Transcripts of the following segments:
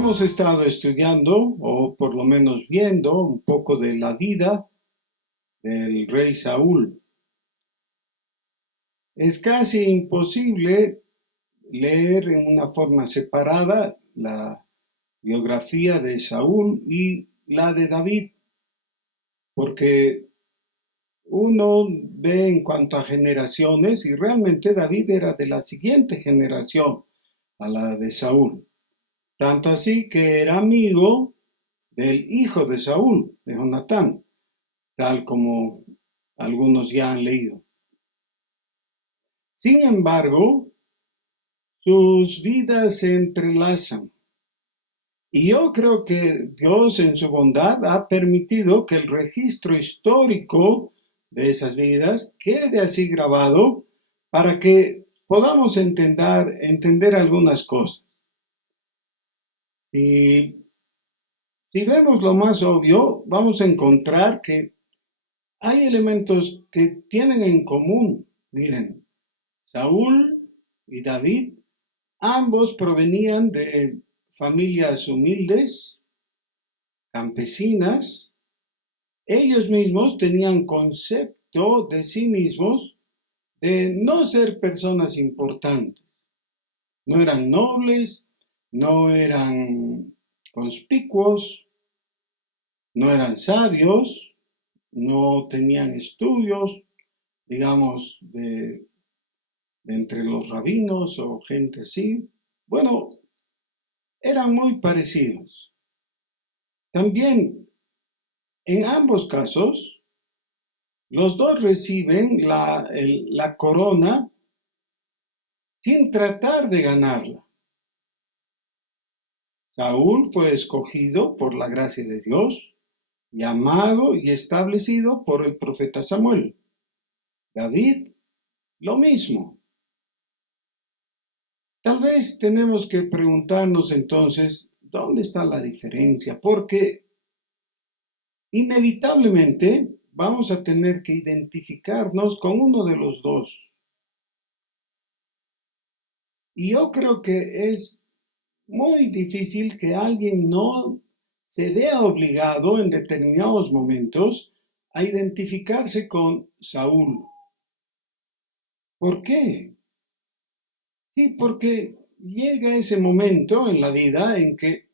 Hemos estado estudiando, o por lo menos viendo, un poco de la vida del rey Saúl. Es casi imposible leer en una forma separada la biografía de Saúl y la de David, porque uno ve en cuanto a generaciones y realmente David era de la siguiente generación a la de Saúl. Tanto así que era amigo del hijo de Saúl, de Jonatán, tal como algunos ya han leído. Sin embargo, sus vidas se entrelazan. Y yo creo que Dios en su bondad ha permitido que el registro histórico de esas vidas quede así grabado para que podamos entender algunas cosas. Si vemos lo más obvio, vamos a encontrar que hay elementos que tienen en común. Miren, Saúl y David, ambos provenían de familias humildes, campesinas. Ellos mismos tenían concepto de sí mismos de no ser personas importantes. No eran nobles, no eran conspicuos, no eran sabios, no tenían estudios, digamos, de entre los rabinos o gente así. Bueno, eran muy parecidos. También, en ambos casos, los dos reciben la corona sin tratar de ganarla. Saúl fue escogido por la gracia de Dios, llamado y establecido por el profeta Samuel. David, lo mismo. Tal vez tenemos que preguntarnos entonces, ¿dónde está la diferencia? Porque inevitablemente vamos a tener que identificarnos con uno de los dos. Y yo creo que es muy difícil que alguien no se vea obligado en determinados momentos a identificarse con Saúl. ¿Por qué? Sí, porque llega ese momento en la vida en que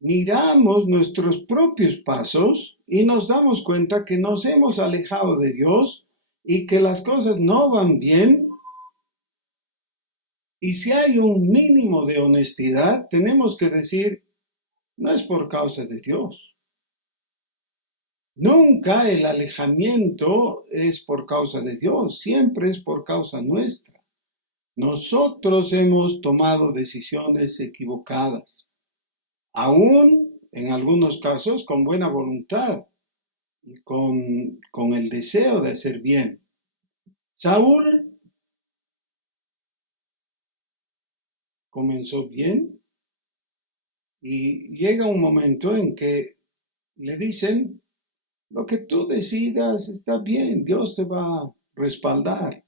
miramos nuestros propios pasos y nos damos cuenta que nos hemos alejado de Dios y que las cosas no van bien. Y si hay un mínimo de honestidad, tenemos que decir, no es por causa de Dios. Nunca el alejamiento es por causa de Dios, siempre es por causa nuestra. Nosotros hemos tomado decisiones equivocadas, aún en algunos casos con buena voluntad y con el deseo de hacer bien. Saúl comenzó bien y llega un momento en que le dicen, lo que tú decidas está bien, Dios te va a respaldar,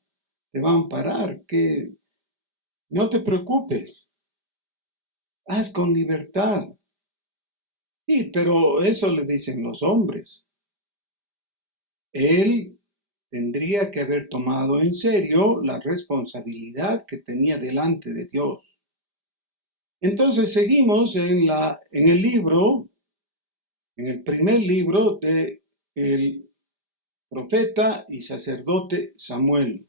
te va a amparar, que no te preocupes, haz con libertad. Sí, pero eso le dicen los hombres. Él tendría que haber tomado en serio la responsabilidad que tenía delante de Dios. Entonces seguimos en el libro, en el primer libro de el profeta y sacerdote Samuel.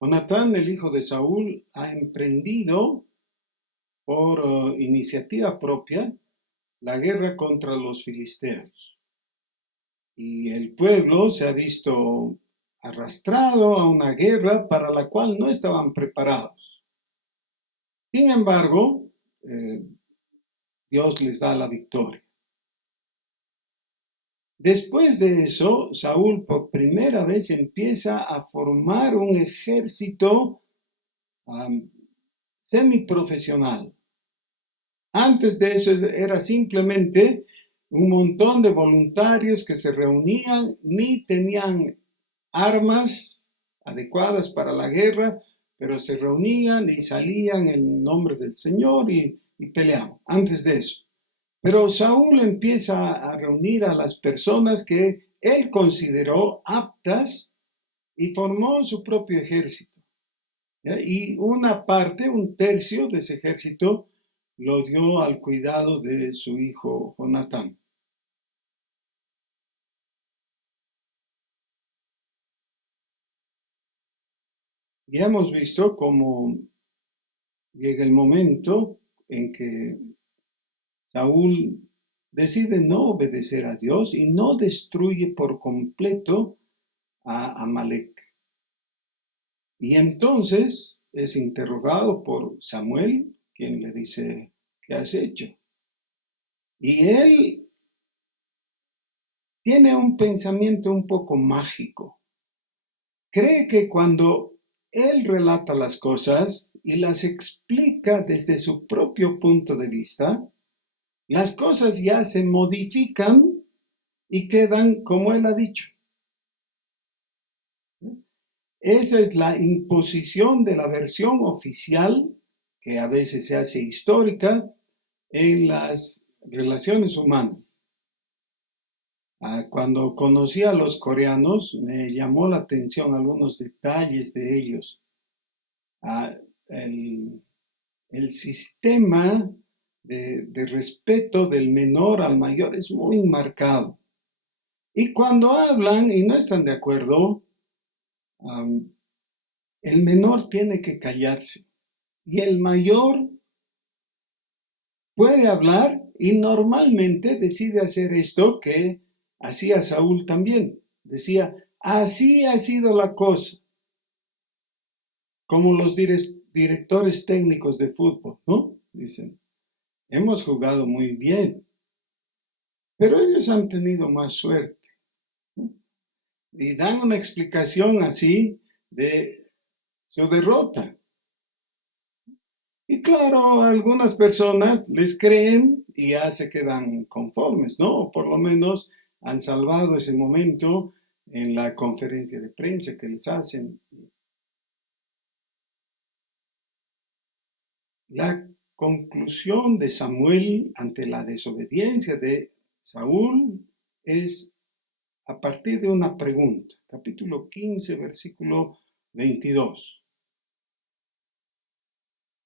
Jonatán, el hijo de Saúl, ha emprendido por iniciativa propia la guerra contra los filisteos. Y el pueblo se ha visto arrastrado a una guerra para la cual no estaban preparados. Sin embargo, Dios les da la victoria. Después de eso, Saúl por primera vez empieza a formar un ejército semiprofesional. Antes de eso era simplemente un montón de voluntarios que se reunían, ni tenían armas adecuadas para la guerra, pero se reunían y salían en nombre del Señor y peleaban antes de eso. Pero Saúl empieza a reunir a las personas que él consideró aptas y formó su propio ejército. ¿Ya? Y una parte, un tercio de ese ejército, lo dio al cuidado de su hijo Jonatán. Ya hemos visto cómo llega el momento en que Saúl decide no obedecer a Dios y no destruye por completo a Amalek. Y entonces es interrogado por Samuel, quien le dice, ¿qué has hecho? Y él tiene un pensamiento un poco mágico. Cree que cuando él relata las cosas y las explica desde su propio punto de vista, las cosas ya se modifican y quedan como él ha dicho. Esa es la imposición de la versión oficial, que a veces se hace histórica, en las relaciones humanas. Cuando conocí a los coreanos, me llamó la atención algunos detalles de ellos. El, el sistema de respeto del menor al mayor es muy marcado. Y cuando hablan y no están de acuerdo, el menor tiene que callarse. Y el mayor puede hablar y normalmente decide hacer esto que hacía Saúl también. Decía, así ha sido la cosa. Como los directores técnicos de fútbol, ¿no? Dicen, hemos jugado muy bien, pero ellos han tenido más suerte, ¿no? Y dan una explicación así de su derrota. Y claro, algunas personas les creen y ya se quedan conformes, ¿no? O por lo menos han salvado ese momento en la conferencia de prensa que les hacen. La conclusión de Samuel ante la desobediencia de Saúl es a partir de una pregunta. Capítulo 15, versículo 22.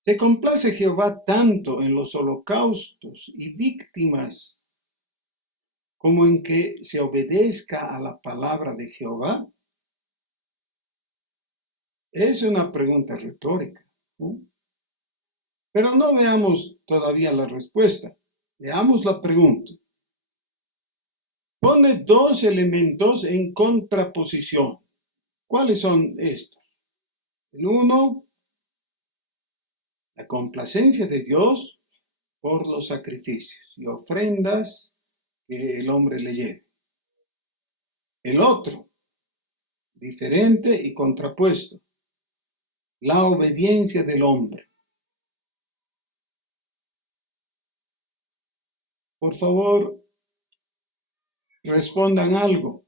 ¿Se complace Jehová tanto en los holocaustos y víctimas como en que se obedezca a la palabra de Jehová? Es una pregunta retórica, ¿no? Pero no veamos todavía la respuesta. Veamos la pregunta. Pone dos elementos en contraposición. ¿Cuáles son estos? El uno, la complacencia de Dios por los sacrificios y ofrendas que el hombre le lleve. El otro, diferente y contrapuesto, la obediencia del hombre. Por favor, respondan algo.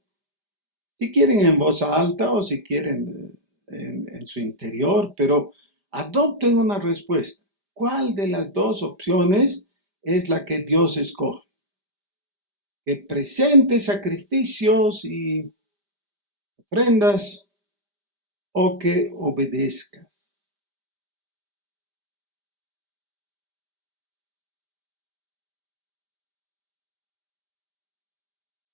Si quieren en voz alta o si quieren en su interior, pero adopten una respuesta. ¿Cuál de las dos opciones es la que Dios escoge? ¿Que presente sacrificios y ofrendas o que obedezcas?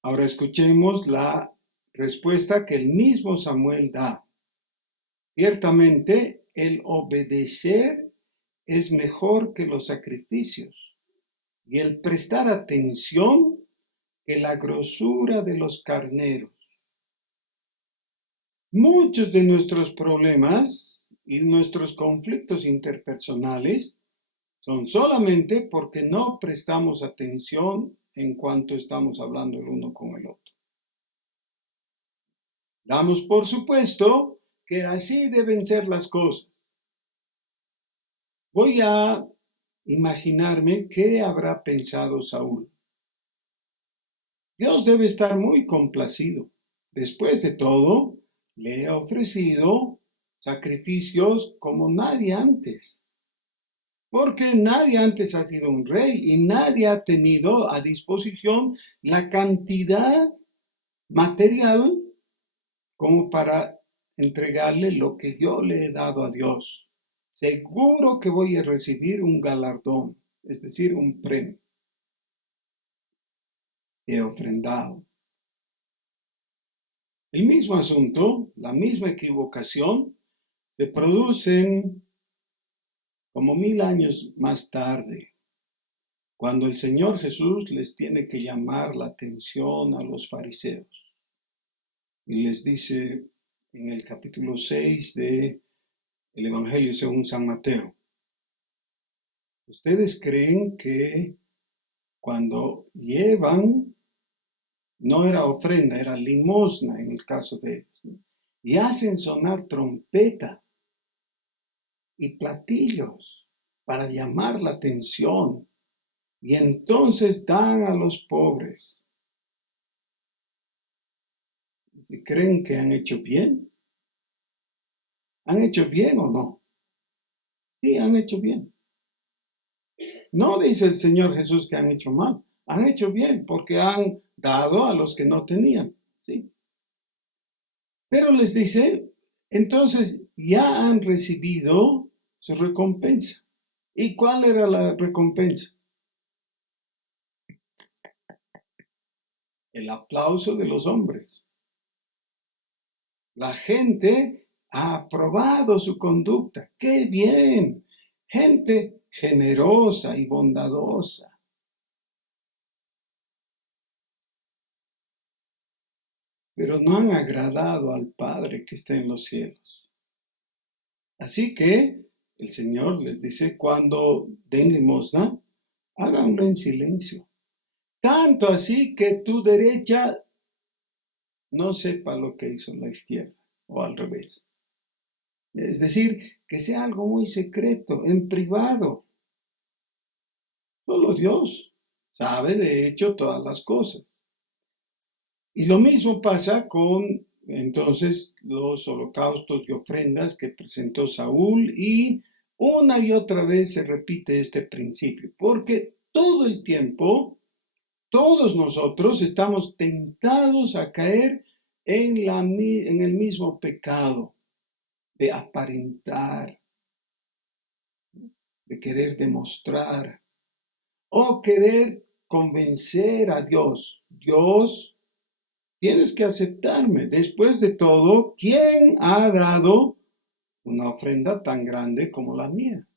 Ahora escuchemos la respuesta que el mismo Samuel da. Ciertamente, el obedecer es mejor que los sacrificios y el prestar atención que la grosura de los carneros. Muchos de nuestros problemas y nuestros conflictos interpersonales son solamente porque no prestamos atención en cuanto estamos hablando el uno con el otro. Damos por supuesto que así deben ser las cosas. Voy a imaginarme qué habrá pensado Saúl. Dios debe estar muy complacido. Después de todo, le he ofrecido sacrificios como nadie antes. Porque nadie antes ha sido un rey y nadie ha tenido a disposición la cantidad material como para entregarle lo que yo le he dado a Dios. Seguro que voy a recibir un galardón, es decir, un premio. He ofrendado. El mismo asunto, la misma equivocación, se producen como 1000 años más tarde, cuando el Señor Jesús les tiene que llamar la atención a los fariseos. Y les dice en el capítulo 6 del Evangelio según San Mateo: ustedes creen que cuando llevan, no era ofrenda, era limosna en el caso de ellos, ¿no? Y hacen sonar trompeta y platillos para llamar la atención, y entonces dan a los pobres. ¿Se creen que han hecho bien? ¿Han hecho bien o no? Sí, han hecho bien. No dice el Señor Jesús que han hecho mal. Han hecho bien porque han dado a los que no tenían. ¿Sí? Pero les dice, entonces ya han recibido su recompensa. ¿Y cuál era la recompensa? El aplauso de los hombres. La gente ha aprobado su conducta. ¡Qué bien! Gente generosa y bondadosa. Pero no han agradado al Padre que está en los cielos. Así que el Señor les dice, cuando den limosna, háganlo en silencio. Tanto así que tu derecha no sepa lo que hizo la izquierda, o al revés. Es decir, que sea algo muy secreto, en privado. Solo Dios sabe, de hecho, todas las cosas. Y lo mismo pasa con, entonces, los holocaustos y ofrendas que presentó Saúl, y una y otra vez se repite este principio, porque todo el tiempo, todos nosotros estamos tentados a caer en el mismo pecado de aparentar, de querer demostrar o querer convencer a Dios. Dios, tienes que aceptarme. Después de todo, ¿quién ha dado una ofrenda tan grande como la mía?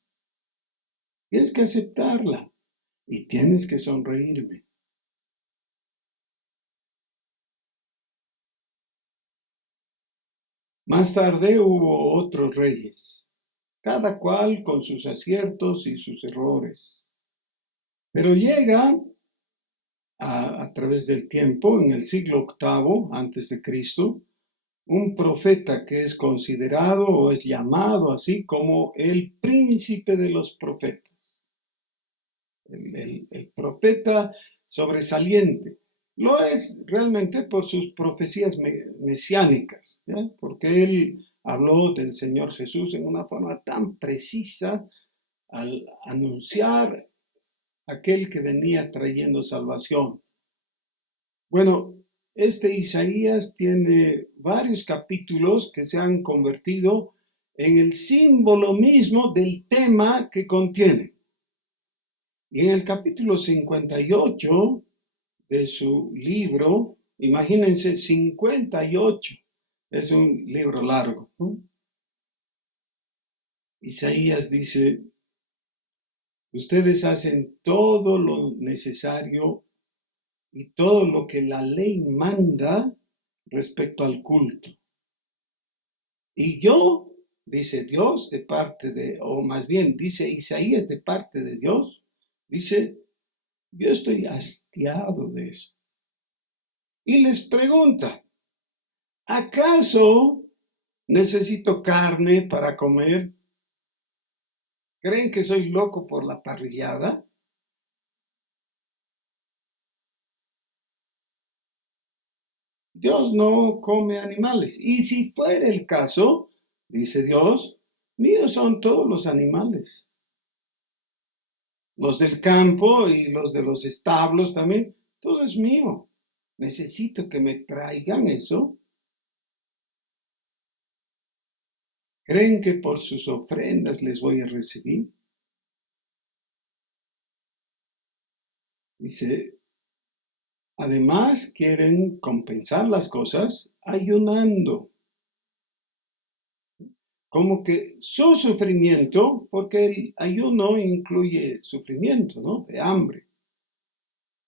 Tienes que aceptarla y tienes que sonreírme. Más tarde hubo otros reyes, cada cual con sus aciertos y sus errores. Pero llega a través del tiempo, en el siglo VIII antes de Cristo, un profeta que es considerado o es llamado así como el príncipe de los profetas, el profeta sobresaliente. Lo es realmente por sus profecías mesiánicas, ¿ya? Porque él habló del Señor Jesús en una forma tan precisa al anunciar aquel que venía trayendo salvación. Bueno, este Isaías tiene varios capítulos que se han convertido en el símbolo mismo del tema que contiene. Y en el capítulo 58 de su libro, imagínense, 58, es un libro largo, ¿no? Isaías dice, ustedes hacen todo lo necesario y todo lo que la ley manda respecto al culto. Y yo, dice Dios de parte de, o más bien dice Isaías de parte de Dios, dice, yo estoy hastiado de eso. Y les pregunta, ¿acaso necesito carne para comer? ¿Creen que soy loco por la parrillada? Dios no come animales. Y si fuera el caso, dice Dios, míos son todos los animales. Los del campo y los de los establos también, todo es mío. Necesito que me traigan eso. ¿Creen que por sus ofrendas les voy a recibir? Dice, además quieren compensar las cosas ayunando. Como que su sufrimiento, porque el ayuno incluye sufrimiento, ¿no? De hambre.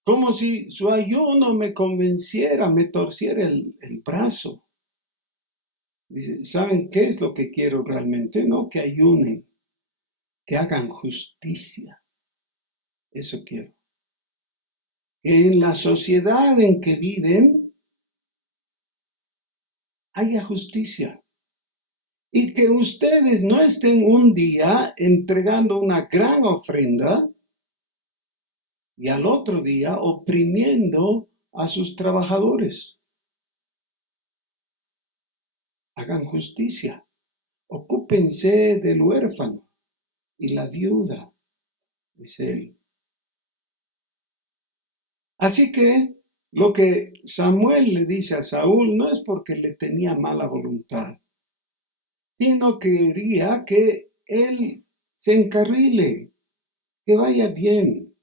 Como si su ayuno me convenciera, me torciera el brazo. Dice, ¿saben qué es lo que quiero realmente? No, que ayunen, que hagan justicia. Eso quiero. Que en la sociedad en que viven haya justicia. Y que ustedes no estén un día entregando una gran ofrenda y al otro día oprimiendo a sus trabajadores. Hagan justicia. Ocúpense del huérfano y la viuda, dice él. Así que lo que Samuel le dice a Saúl no es porque le tenía mala voluntad, sino quería que él se encarrile, que vaya bien.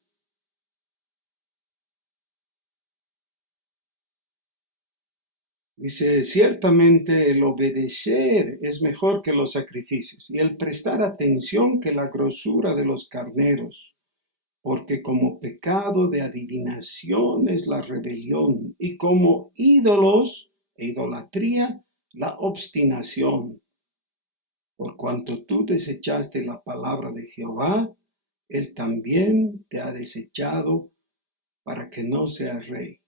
Dice, ciertamente el obedecer es mejor que los sacrificios y el prestar atención que la grosura de los carneros, porque como pecado de adivinación es la rebelión y como ídolos e idolatría la obstinación. Por cuanto tú desechaste la palabra de Jehová, él también te ha desechado para que no seas rey.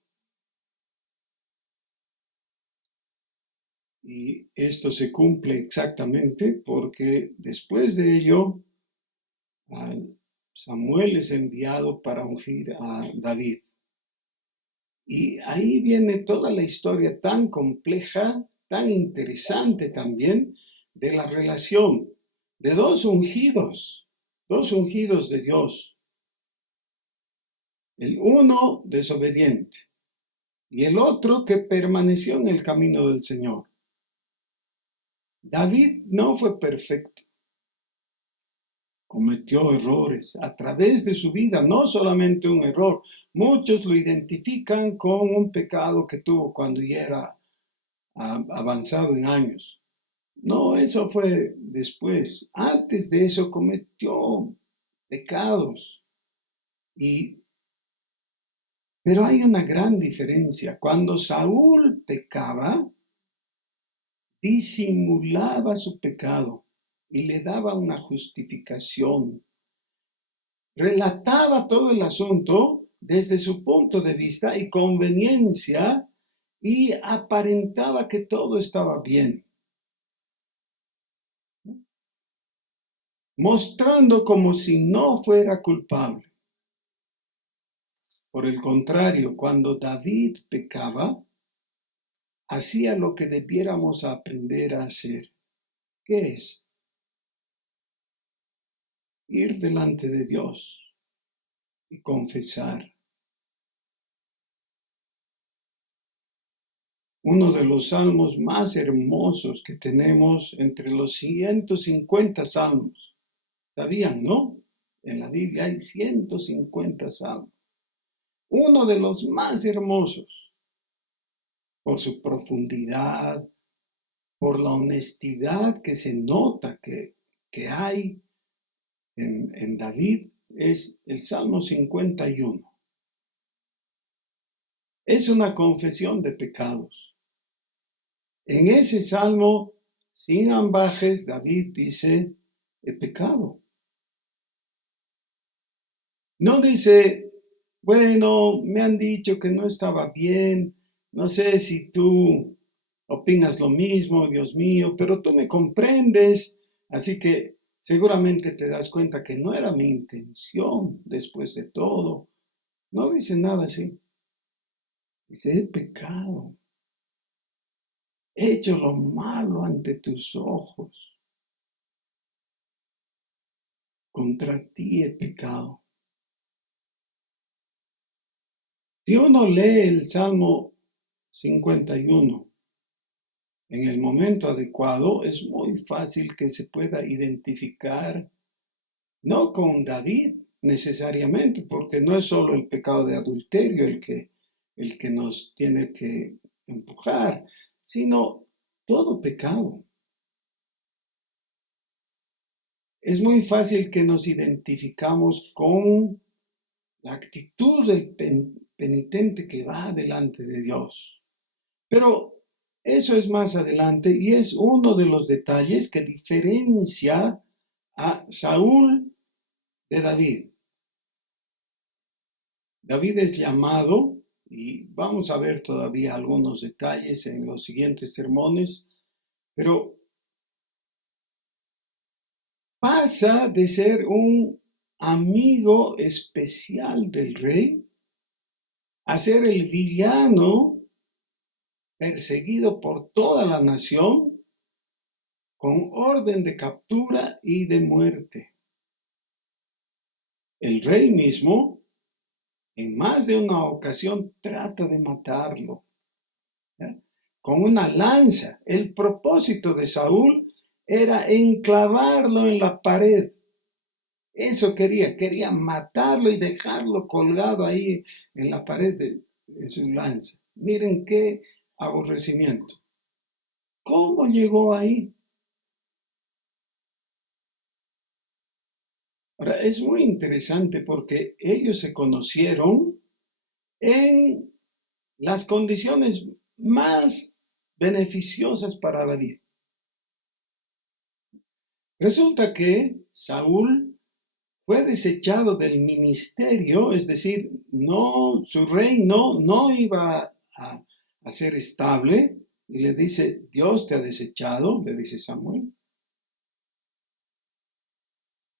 Y esto se cumple exactamente porque después de ello, Samuel es enviado para ungir a David. Y ahí viene toda la historia tan compleja, tan interesante también, de la relación de dos ungidos de Dios. El uno desobediente y el otro que permaneció en el camino del Señor. David no fue perfecto. Cometió errores a través de su vida, no solamente un error. Muchos lo identifican con un pecado que tuvo cuando ya era avanzado en años. No, eso fue después. Antes de eso cometió pecados. Pero hay una gran diferencia. Cuando Saúl pecaba, disimulaba su pecado y le daba una justificación. Relataba todo el asunto desde su punto de vista y conveniencia y aparentaba que todo estaba bien, mostrando como si no fuera culpable. Por el contrario, cuando David pecaba, hacía lo que debiéramos aprender a hacer. ¿Qué es? Ir delante de Dios y confesar. Uno de los salmos más hermosos que tenemos entre los 150 salmos. ¿Sabían, no? En la Biblia hay 150 salmos. Uno de los más hermosos por su profundidad, por la honestidad que se nota que hay en David, es el Salmo 51. Es una confesión de pecados. En ese salmo, sin ambajes, David dice, he pecado. No dice, bueno, me han dicho que no estaba bien, no sé si tú opinas lo mismo, Dios mío, pero tú me comprendes, así que seguramente te das cuenta que no era mi intención después de todo. No dice nada así. Dice, he pecado. he hecho lo malo ante tus ojos, contra ti he pecado. Si uno lee el Salmo 51 en el momento adecuado, es muy fácil que se pueda identificar, no con David necesariamente, porque no es solo el pecado de adulterio el que nos tiene que empujar, sino todo pecado. Es muy fácil que nos identificamos con la actitud del penitente que va delante de Dios. Pero eso es más adelante y es uno de los detalles que diferencia a Saúl de David. David es llamado, y vamos a ver todavía algunos detalles en los siguientes sermones, pero pasa de ser un amigo especial del rey a ser el villano perseguido por toda la nación con orden de captura y de muerte. El rey mismo, en más de una ocasión, trata de matarlo, ¿ya? Con una lanza. El propósito de Saúl era enclavarlo en la pared. Eso quería matarlo y dejarlo colgado ahí en la pared de su lanza. Miren qué aborrecimiento. ¿Cómo llegó ahí? Ahora, es muy interesante porque ellos se conocieron en las condiciones más beneficiosas para David. Resulta que Saúl fue desechado del ministerio, es decir, no, su reino no iba a ser estable, y le dice, Dios te ha desechado, le dice Samuel,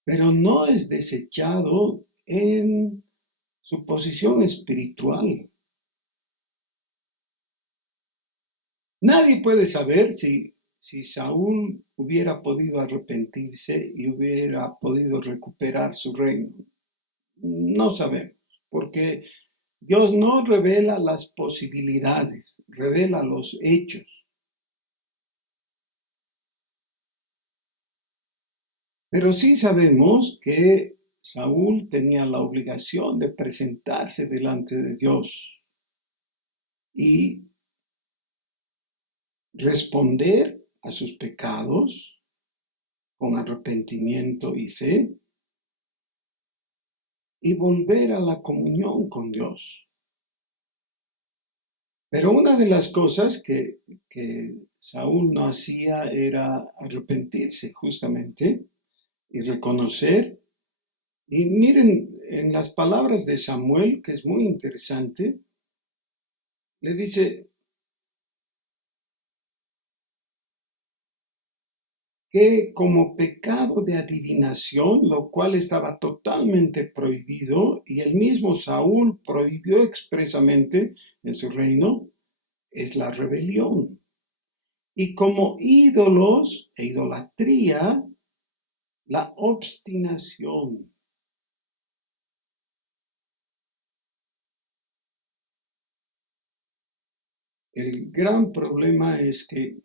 pero no es desechado en su posición espiritual. Nadie puede saber si Saúl hubiera podido arrepentirse y hubiera podido recuperar su reino. No sabemos, porque Dios no revela las posibilidades, revela los hechos. Pero sí sabemos que Saúl tenía la obligación de presentarse delante de Dios y responder a sus pecados con arrepentimiento y fe y volver a la comunión con Dios. Pero una de las cosas que Saúl no hacía era arrepentirse justamente y reconocer. Y miren, en las palabras de Samuel, que es muy interesante, le dice que como pecado de adivinación, lo cual estaba totalmente prohibido, y el mismo Saúl prohibió expresamente en su reino, es la rebelión. Y como ídolos e idolatría, la obstinación. El gran problema es que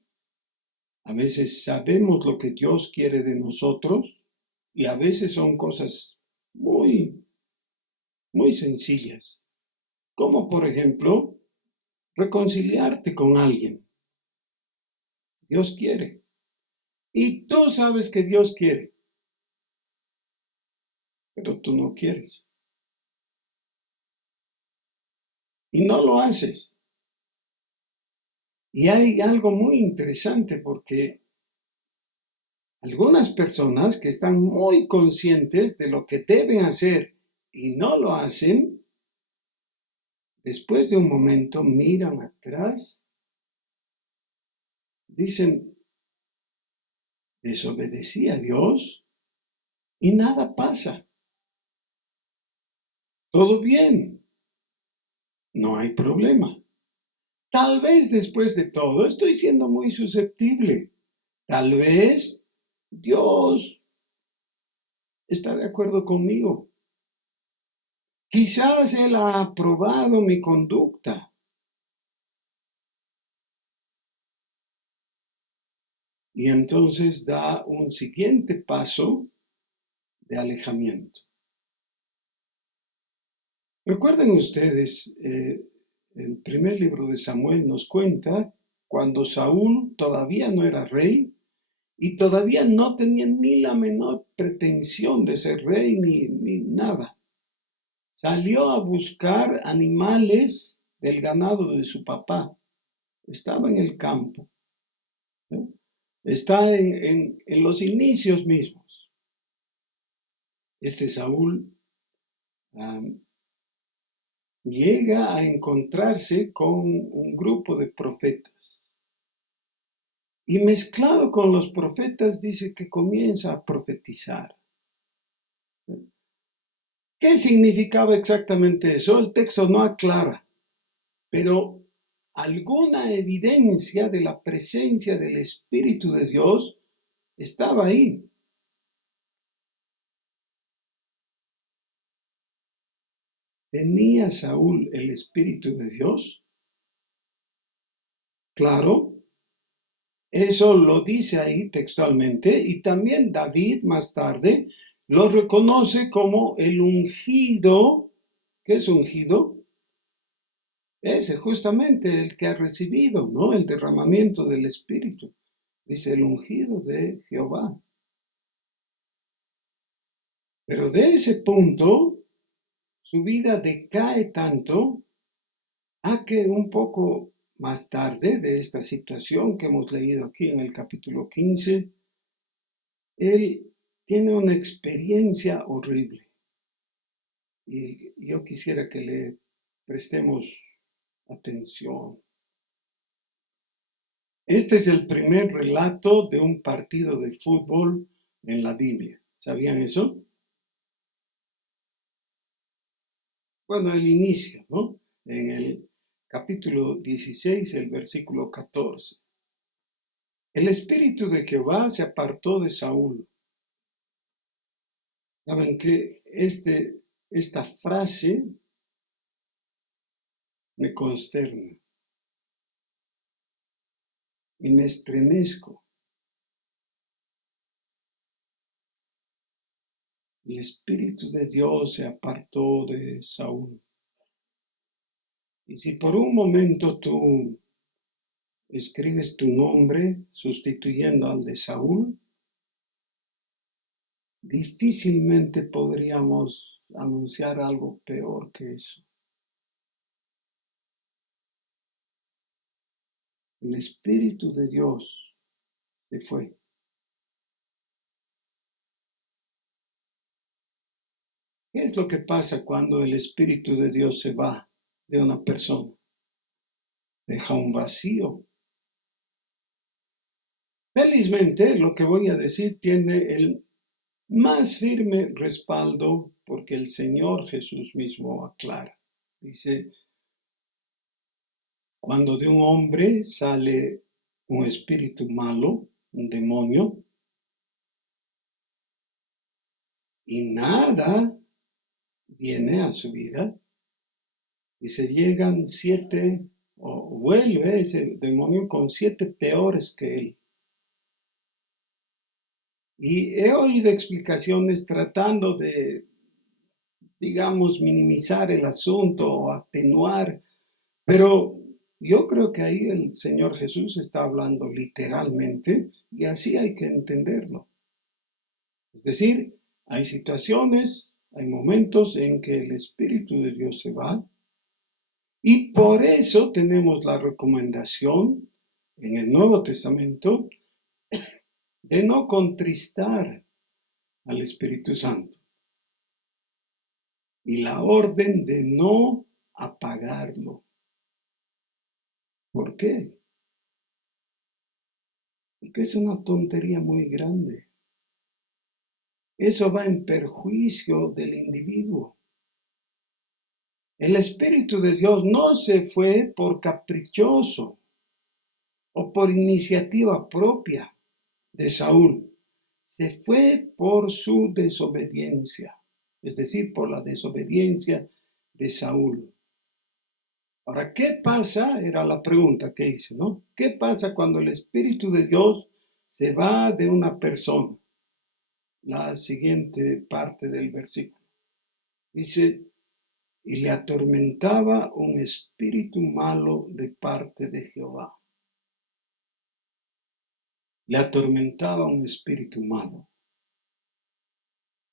a veces sabemos lo que Dios quiere de nosotros y a veces son cosas muy, muy sencillas. Como por ejemplo, reconciliarte con alguien. Dios quiere. Y tú sabes que Dios quiere, pero tú no quieres. Y no lo haces. Y hay algo muy interesante porque algunas personas que están muy conscientes de lo que deben hacer y no lo hacen, después de un momento miran atrás, dicen, desobedecí a Dios y nada pasa. Todo bien, no hay problema. Tal vez después de todo estoy siendo muy susceptible. Tal vez Dios está de acuerdo conmigo. Quizás Él ha aprobado mi conducta. Y entonces da un siguiente paso de alejamiento. Recuerden ustedes, el primer libro de Samuel nos cuenta cuando Saúl todavía no era rey y todavía no tenía ni la menor pretensión de ser rey ni nada. Salió a buscar animales del ganado de su papá. Estaba en el campo, ¿no? Está en los inicios mismos. Este Saúl llega a encontrarse con un grupo de profetas. Y mezclado con los profetas dice que comienza a profetizar. ¿Qué significaba exactamente eso? El texto no aclara, pero alguna evidencia de la presencia del Espíritu de Dios estaba ahí. ¿Tenía Saúl el Espíritu de Dios? Claro, eso lo dice ahí textualmente, y también David más tarde lo reconoce como el ungido. ¿Qué es ungido? Ese justamente el que ha recibido, ¿no? El derramamiento del Espíritu. Dice el ungido de Jehová. Pero de ese punto, su vida decae tanto a que un poco más tarde de esta situación que hemos leído aquí en el capítulo 15, él tiene una experiencia horrible. Y yo quisiera que le prestemos atención. Este es el primer relato de un partido de fútbol en la Biblia. ¿Sabían eso? Bueno, el inicio, ¿no? En el capítulo 16, el versículo 14. El espíritu de Jehová se apartó de Saúl. Saben que esta frase me consterna y me estremezco. El espíritu de Dios se apartó de Saúl. Y si por un momento tú escribes tu nombre sustituyendo al de Saúl, difícilmente podríamos anunciar algo peor que eso. El Espíritu de Dios se fue. ¿Qué es lo que pasa cuando el Espíritu de Dios se va de una persona? Deja un vacío. Felizmente, lo que voy a decir tiene el más firme respaldo porque el Señor Jesús mismo aclara. Dice, cuando de un hombre sale un espíritu malo, un demonio, y nada viene a su vida, y se llegan 7, o vuelve ese demonio con 7 peores que él. Y he oído explicaciones tratando de, digamos, minimizar el asunto o atenuar, pero yo creo que ahí el Señor Jesús está hablando literalmente y así hay que entenderlo. Es decir, hay situaciones, hay momentos en que el Espíritu de Dios se va y por eso tenemos la recomendación en el Nuevo Testamento de no contristar al Espíritu Santo y la orden de no apagarlo. ¿Por qué? Porque es una tontería muy grande. Eso va en perjuicio del individuo. El Espíritu de Dios no se fue por caprichoso o por iniciativa propia de Saúl. Se fue por su desobediencia, es decir, por la desobediencia de Saúl. Ahora, ¿qué pasa? Era la pregunta que hice, ¿no? ¿Qué pasa cuando el Espíritu de Dios se va de una persona? La siguiente parte del versículo. Dice, y le atormentaba un espíritu malo de parte de Jehová. Le atormentaba un espíritu malo.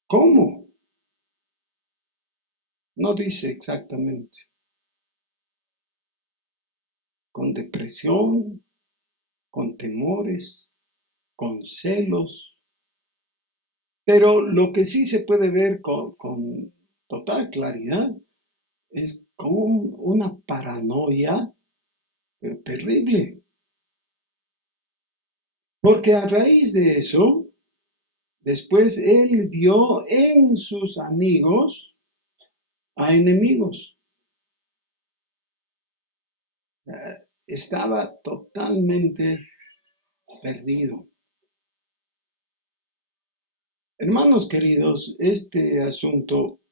¿Cómo? No dice exactamente. Con depresión, con temores, con celos. Pero lo que sí se puede ver con total claridad es como una paranoia terrible. Porque a raíz de eso, después él dio en sus amigos a enemigos. Estaba totalmente perdido. Hermanos queridos, este asunto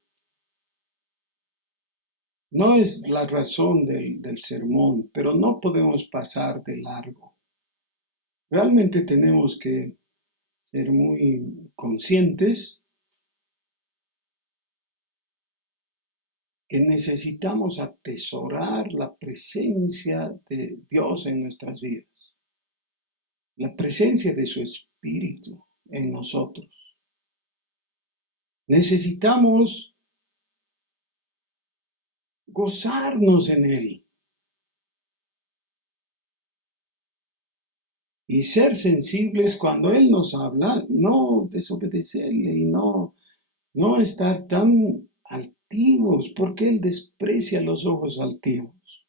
no es la razón del sermón, pero no podemos pasar de largo. Realmente tenemos que ser muy conscientes que necesitamos atesorar la presencia de Dios en nuestras vidas, la presencia de su Espíritu en nosotros. Necesitamos gozarnos en Él y ser sensibles cuando Él nos habla, no desobedecerle y no estar tan altivos, porque Él desprecia los ojos altivos.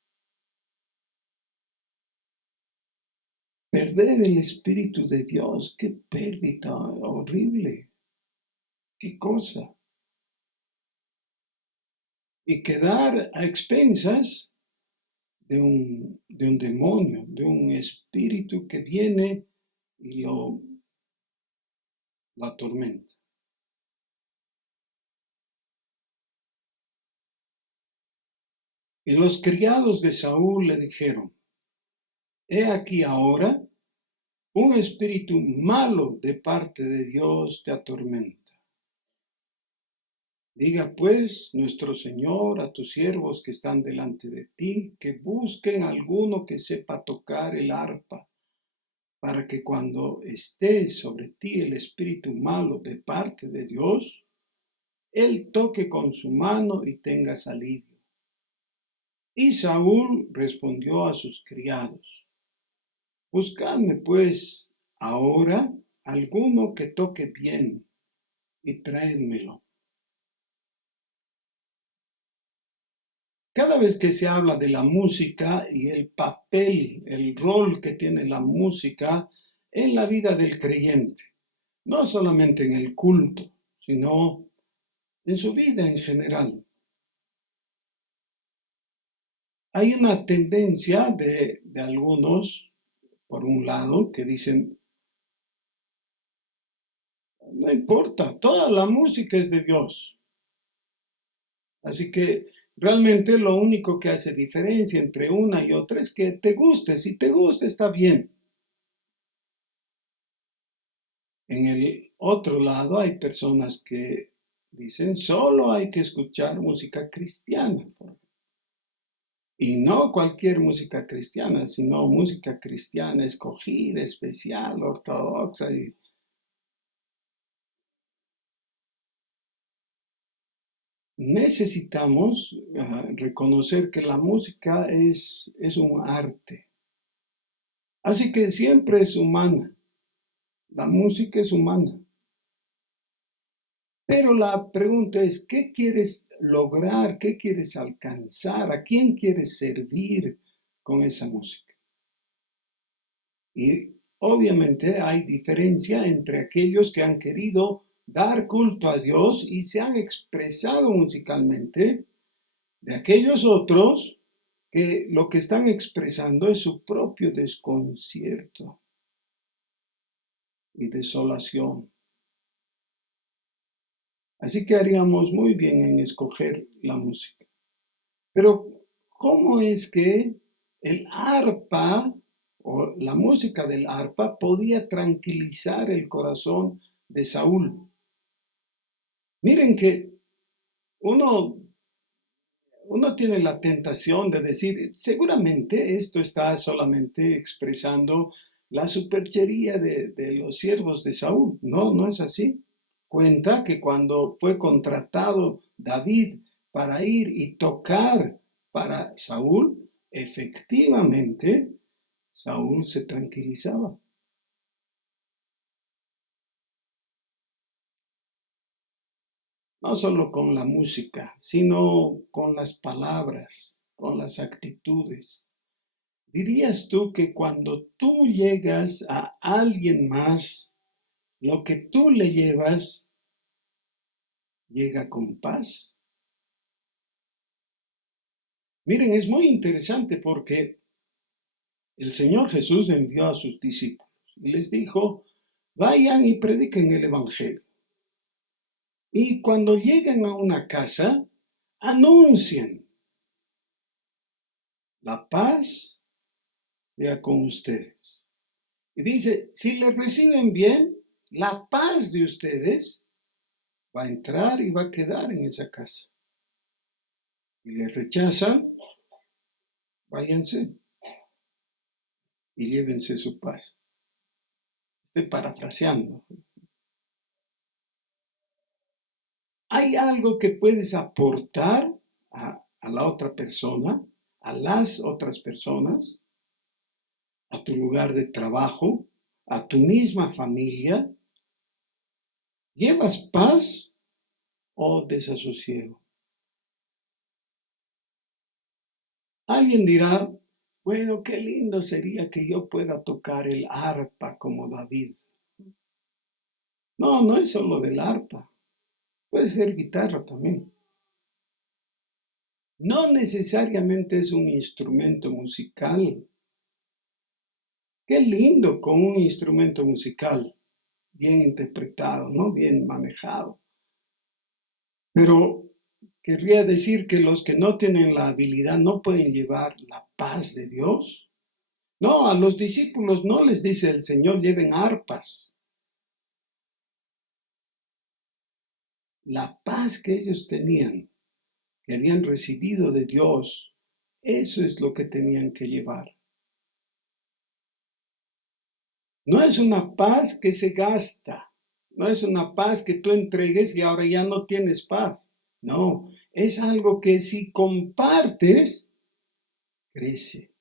Perder el Espíritu de Dios, qué pérdida horrible, qué cosa. Y quedar a expensas de un demonio, de un espíritu que viene y lo atormenta. Y los criados de Saúl le dijeron, he aquí ahora un espíritu malo de parte de Dios te atormenta. Diga pues nuestro Señor a tus siervos que están delante de ti, que busquen alguno que sepa tocar el arpa, para que cuando esté sobre ti el espíritu malo de parte de Dios, él toque con su mano y tengas alivio. Y Saúl respondió a sus criados, buscadme pues ahora alguno que toque bien y traédmelo. Cada vez que se habla de la música y el papel, el rol que tiene la música en la vida del creyente, no solamente en el culto, sino en su vida en general, hay una tendencia de algunos, por un lado, que dicen, no importa, toda la música es de Dios. Así que realmente lo único que hace diferencia entre una y otra es que te guste. Si te gusta, está bien. En el otro lado hay personas que dicen, solo hay que escuchar música cristiana. Y no cualquier música cristiana, sino música cristiana escogida, especial, ortodoxa. Necesitamos reconocer que la música es un arte. Así que siempre es humana. La música es humana. Pero la pregunta es, ¿qué quieres lograr? ¿Qué quieres alcanzar? ¿A quién quieres servir con esa música? Y obviamente hay diferencia entre aquellos que han querido dar culto a Dios y se han expresado musicalmente de aquellos otros que lo que están expresando es su propio desconcierto y desolación. Así que haríamos muy bien en escoger la música. Pero, ¿cómo es que el arpa o la música del arpa podía tranquilizar el corazón de Saúl? Miren que uno, uno tiene la tentación de decir, seguramente esto está solamente expresando la superchería de los siervos de Saúl. No, no es así. Cuenta que cuando fue contratado David para ir y tocar para Saúl, efectivamente Saúl se tranquilizaba. No solo con la música, sino con las palabras, con las actitudes. ¿Dirías tú que cuando tú llegas a alguien más, lo que tú le llevas llega con paz? Miren, es muy interesante porque el Señor Jesús envió a sus discípulos y les dijo, vayan y prediquen el Evangelio. Y cuando lleguen a una casa, anuncien, la paz sea con ustedes. Y dice, si les reciben bien, la paz de ustedes va a entrar y va a quedar en esa casa. Y les rechazan, váyanse y llévense su paz. Estoy parafraseando. ¿Hay algo que puedes aportar a la otra persona, a las otras personas, a tu lugar de trabajo, a tu misma familia? ¿Llevas paz o desasosiego? Alguien dirá, bueno, qué lindo sería que yo pueda tocar el arpa como David. No, no es solo del arpa, puede ser guitarra también. No necesariamente es un instrumento musical. Qué lindo con un instrumento musical bien interpretado, ¿no? Bien manejado. Pero querría decir que los que no tienen la habilidad no pueden llevar la paz de Dios. No, a los discípulos no les dice el Señor lleven arpas. La paz que ellos tenían, que habían recibido de Dios, eso es lo que tenían que llevar. No es una paz que se gasta, no es una paz que tú entregues y ahora ya no tienes paz. No, es algo que si compartes, crece.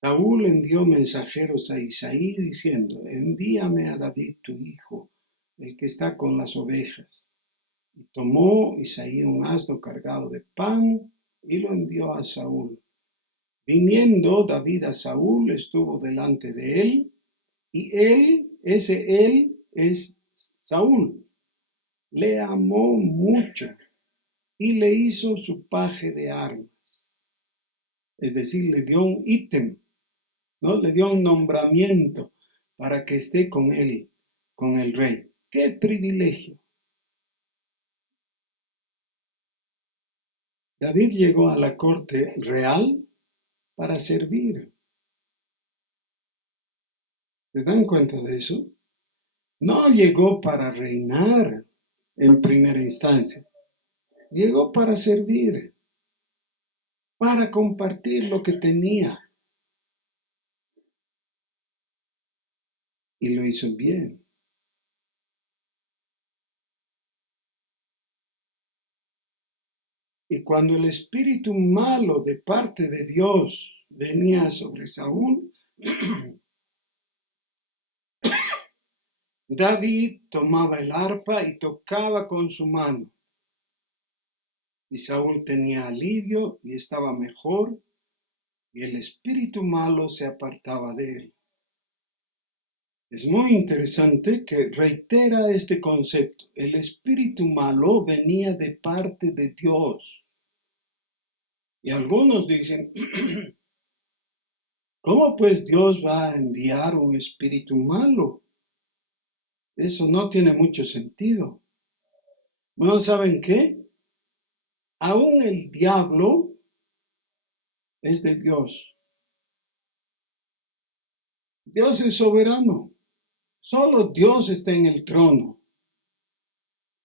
Saúl envió mensajeros a Isaí diciendo, envíame a David tu hijo, el que está con las ovejas. Y tomó Isaí un asno cargado de pan y lo envió a Saúl. Viniendo David a Saúl, estuvo delante de él, y él es Saúl. Le amó mucho y le hizo su paje de armas. Es decir, le dio un ítem, ¿no? Le dio un nombramiento para que esté con él, con el rey. ¡Qué privilegio! David llegó a la corte real para servir. ¿Se dan cuenta de eso? No llegó para reinar en primera instancia. Llegó para servir, para compartir lo que tenía. Y lo hizo bien. Y cuando el espíritu malo de parte de Dios venía sobre Saúl, David tomaba el arpa y tocaba con su mano. Y Saúl tenía alivio y estaba mejor y el espíritu malo se apartaba de él. Es muy interesante que reitera este concepto. El espíritu malo venía de parte de Dios. Y algunos dicen, ¿cómo pues Dios va a enviar un espíritu malo? Eso no tiene mucho sentido. Bueno, ¿saben qué? Aún el diablo es de Dios. Dios es soberano. Solo Dios está en el trono.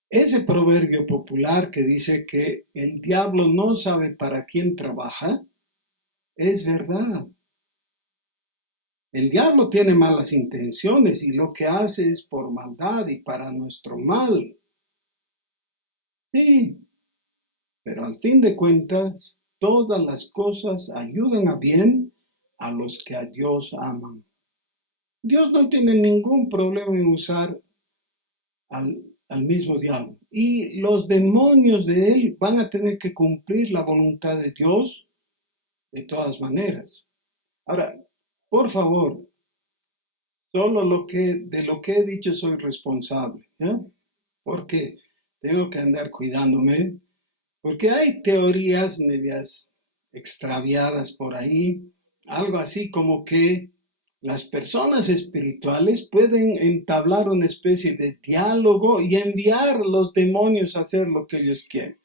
Ese proverbio popular que dice que el diablo no sabe para quién trabaja, es verdad. El diablo tiene malas intenciones y lo que hace es por maldad y para nuestro mal. Sí, pero al fin de cuentas, todas las cosas ayudan a bien a los que a Dios aman. Dios no tiene ningún problema en usar al mismo diablo. Y los demonios de él van a tener que cumplir la voluntad de Dios de todas maneras. Ahora, por favor, solo de lo que he dicho soy responsable, ¿ya? Porque tengo que andar cuidándome, porque hay teorías medias extraviadas por ahí, algo así como que las personas espirituales pueden entablar una especie de diálogo y enviar a los demonios a hacer lo que ellos quieren.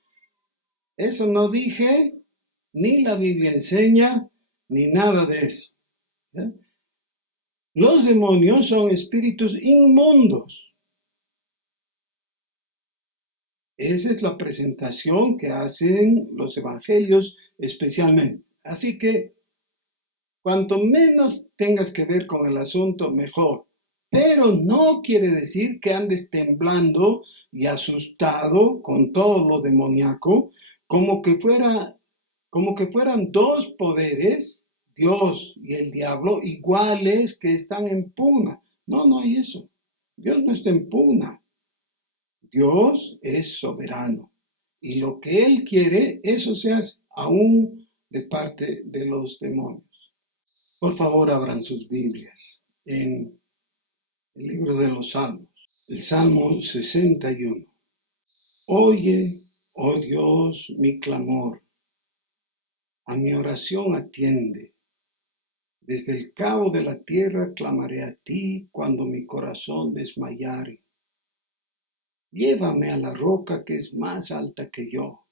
Eso no dije, ni la Biblia enseña, ni nada de eso. ¿Ya? Los demonios son espíritus inmundos. Esa es la presentación que hacen los evangelios especialmente. Así que cuanto menos tengas que ver con el asunto, mejor. Pero no quiere decir que andes temblando y asustado con todo lo demoníaco, como que fueran dos poderes, Dios y el diablo, iguales que están en pugna. No, no hay eso. Dios no está en pugna. Dios es soberano. Y lo que Él quiere, eso se hace, aún de parte de los demonios. Por favor, abran sus Biblias en el libro de los Salmos, el Salmo 61. Oye, oh Dios, mi clamor, a mi oración atiende. Desde el cabo de la tierra clamaré a ti cuando mi corazón desmayare. Llévame a la roca que es más alta que yo,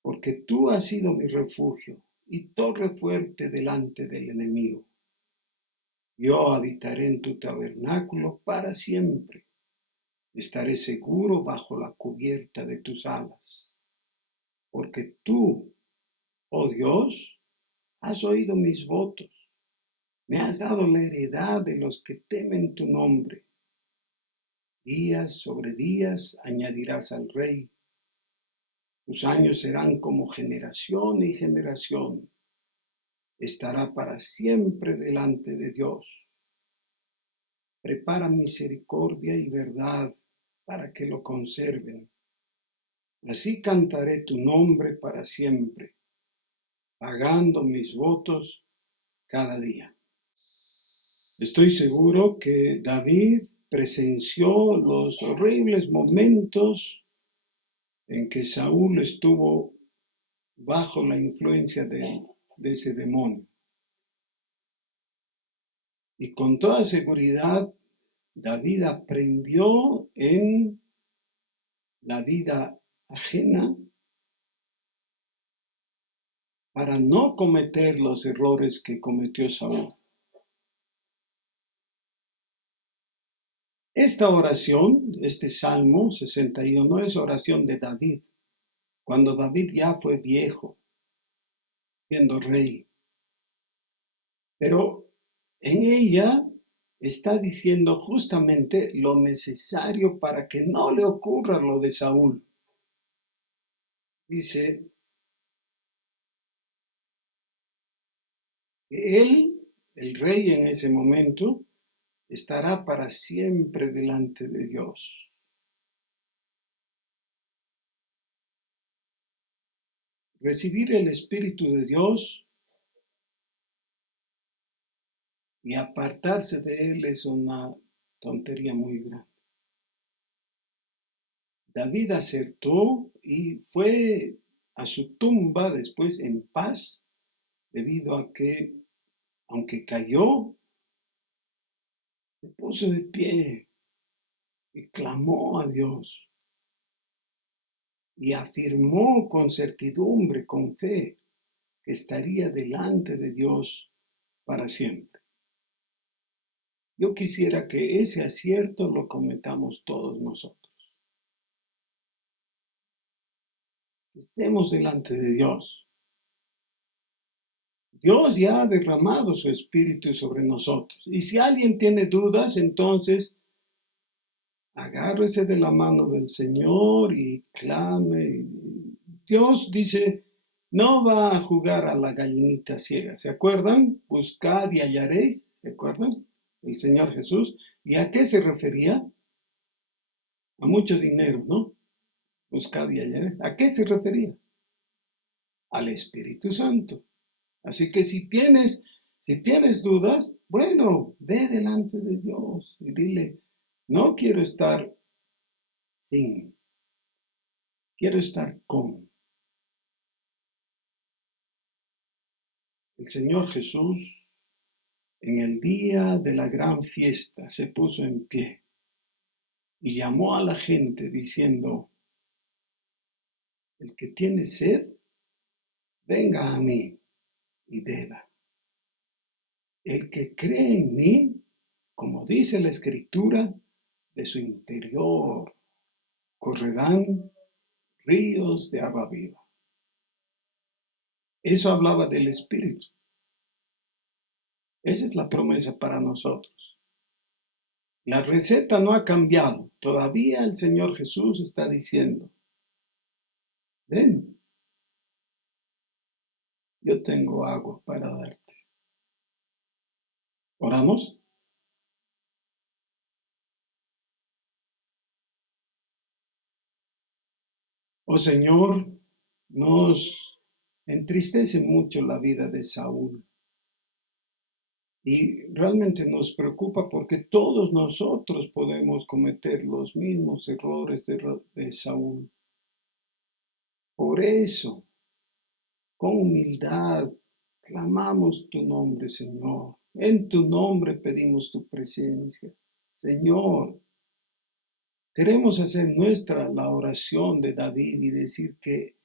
porque tú has sido mi refugio y torre fuerte delante del enemigo. Yo habitaré en tu tabernáculo para siempre. Estaré seguro bajo la cubierta de tus alas, porque tú, oh Dios, has oído mis votos. Me has dado la heredad de los que temen tu nombre. Días sobre días añadirás al rey. Tus años serán como generación y generación. Estará para siempre delante de Dios. Prepara misericordia y verdad para que lo conserven. Así cantaré tu nombre para siempre, pagando mis votos cada día. Estoy seguro que David presenció los horribles momentos en que Saúl estuvo bajo la influencia de ese demonio. Y con toda seguridad, David aprendió en la vida ajena para no cometer los errores que cometió Saúl. Esta oración, este Salmo 61, es oración de David, cuando David ya fue viejo, siendo rey. Pero en ella está diciendo justamente lo necesario para que no le ocurra lo de Saúl. Dice que él, el rey en ese momento, estará para siempre delante de Dios. Recibir el Espíritu de Dios y apartarse de él es una tontería muy grande. David acertó y fue a su tumba después en paz, debido a que, aunque cayó, se puso de pie y clamó a Dios y afirmó con certidumbre, con fe, que estaría delante de Dios para siempre. Yo quisiera que ese acierto lo cometamos todos nosotros. Estemos delante de Dios. Dios ya ha derramado su espíritu sobre nosotros. Y si alguien tiene dudas, entonces agárrese de la mano del Señor y clame. Dios dice, no va a jugar a la gallinita ciega. ¿Se acuerdan? Buscad y hallaréis. ¿Se acuerdan? El Señor Jesús. ¿Y a qué se refería? A mucho dinero, ¿no? Buscad y hallaréis. ¿A qué se refería? Al Espíritu Santo. Así que si tienes dudas, bueno, ve delante de Dios y dile, no quiero estar sin, quiero estar con. El Señor Jesús en el día de la gran fiesta se puso en pie y llamó a la gente diciendo, el que tiene sed, venga a mí y beba. El que cree en mí, como dice la Escritura, de su interior correrán ríos de agua viva. Eso hablaba del Espíritu. Esa es la promesa para nosotros. La receta no ha cambiado. Todavía el Señor Jesús está diciendo, ven, yo tengo agua para darte. ¿Oramos? Oh Señor, nos entristece mucho la vida de Saúl. Y realmente nos preocupa porque todos nosotros podemos cometer los mismos errores de Saúl. Por eso, con humildad, clamamos tu nombre, Señor. En tu nombre pedimos tu presencia. Señor, queremos hacer nuestra la oración de David y decir que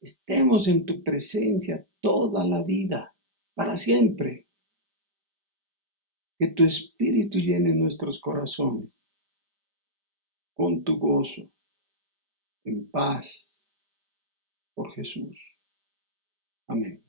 estemos en tu presencia toda la vida, para siempre. Que tu espíritu llene nuestros corazones con tu gozo, en paz, por Jesús. Amén.